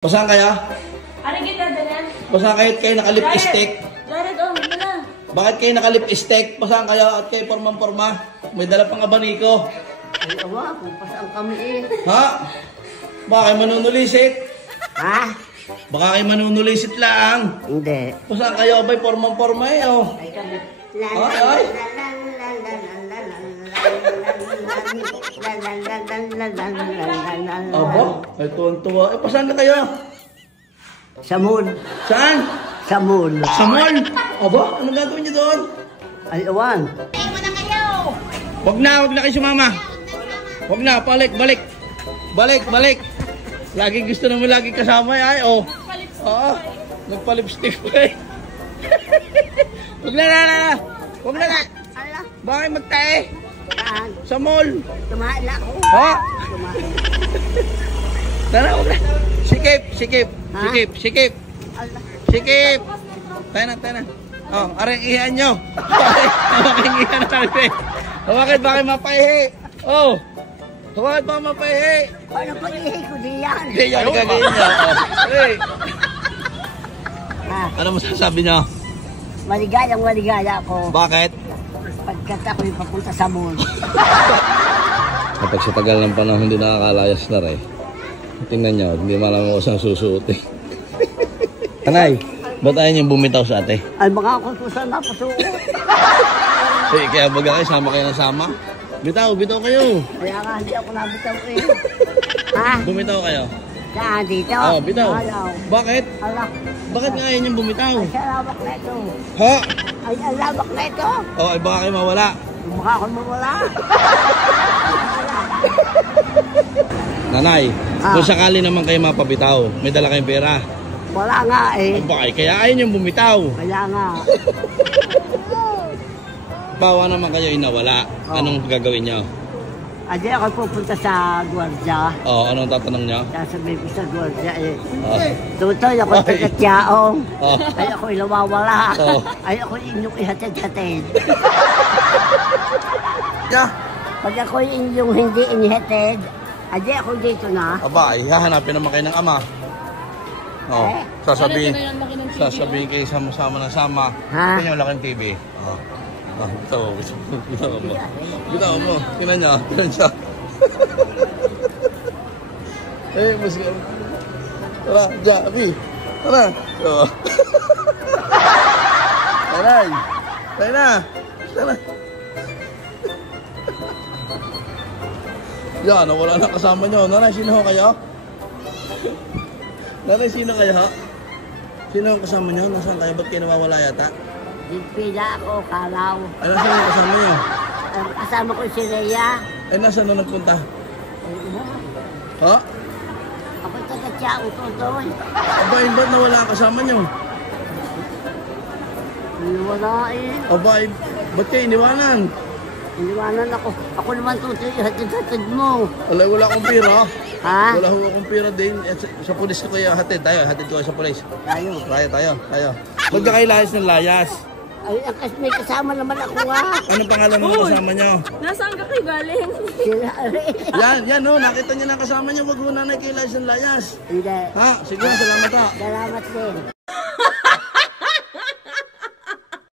Pasan kaya? Ano kita ganyan? Pasan kayo naka-lipstick? Jared, oh, wala. Bakit kayo naka-lipstick? Pasan kayo at kayo porma-porma? May dala pang abaniko. Ay, awa, kung pasan kami eh. Ha? Baka kayo manunulisit? Ha? Baka kayo manunulisit lang. Hindi. Pasan kayo ba'y porma-porma eh, oh? Ay, kami. Ay! Aba, ay tuwan-tuwa. Eh, pasan na kayo? Sa moon. Saan? Sa moon. Sa mall? Aba, anong gagawin niyo doon? Ay, awan. Wag na kayo sumama. Wag na, balik. Lagi gusto naman lagi kasama ay, oh. Oo, nagpa-lipstick pa eh. Wag na. Bakit magtae? Saan? Sa mall. Tumahan na ako. Ha? Tumahan. Tara, wag na. Sikip. Ha? Sikip. Tayo na. Oh, aring ihihan nyo. Hawakin ihihan natin. Bakit mapaihi? Oh. Bakit ba mapaihi? Ano pag ihi ko diyan? Hindi yan gagawin nyo. Oh. Hey. Ha? Ano masasabi nyo? Maligayang ako. Bakit? Pagkat ako yung papunta sa moon. Kapag sa tagal ng panahon hindi nakakalayas na rin. Tingnan nyo, hindi malaman ko saan susuotin. Tanay, ba't ayaw niyong bumitaw sa ate? Ay, baka ako susan na pasuot. Eh, kaya baga kayo, sama kayo ng sama. Bitaw kayo. Kaya nga, hindi ako nabitaw eh. Ha? Bumitaw kayo. Saan? Dito? Oo, bitaw. Ayaw. Bakit? Ala. Bakit nga ayaw niyong bumitaw? Ay, sa labak na ito. Ha? Ay, ang labak na ito. Oh, ay baka kayo mawala. Baka ako mawala. Nanay, kung sakali naman kayo mapabitaw, may dala kayong pera. Wala nga eh. Ay, bakit? Kaya ayaw niyong bumitaw. Kaya nga. Bawa naman kayo inawala. Anong gagawin niyo? Adi ako pupunta sa gwardiya. Oh, anong tatanong niyo? Sasabihin ko sa gwardiya eh. Oh. Tutoy, ako tagatyaong. Oh. Ay, ako ilawawala. Oh. Ay, ako inyong ihatid-hatid. Yeah. Pag ako inyong hindi inihatid, adi ako dito na. Aba, hahanapin naman kayo ng ama. Oh, sasabihin kayo sama-sama na sama. Ha? Tingnan yung laking TV. Oh. Bitaw mo. Tingnan siya. Eh, mas... Tara, Javi. Tara. Oh. Tayo na. Yan, wala na kasama nyo. Nanay, sino kayo? Nanay, sino kayo ha? Sino ang kasama nyo? Nasaan kayo? Ba't kayo nawawala yata? Pila ako, kalaw. Ano saan ang kasama nyo? Kasama ko si Rhea. Eh, nasaan na nagpunta? Ay, ina. Ha? Ako tagatyaong tutoy. Aba, ba't nawala ang kasama nyo? Wala eh. Aba, ba't kayo iniwanan? Iniwanan ako. Ako naman tutoy, hatid-hatid mo. Wala akong pira. Ha? Wala akong pira din. Sa pulis ko kayo hatid. Hatid ko kayo sa pulis. Tayo. Huwag na kayo layas ng layas. Ay, may kasama naman ako ha. Ano pangalan ng kasama nyo? Nasaan ka kayo galing? Sila Yan, nakita nyo na kasama nyo. Huwag muna na kayo layas ng layas. Hindi. Ha? Sige, salamat ha. Salamat din.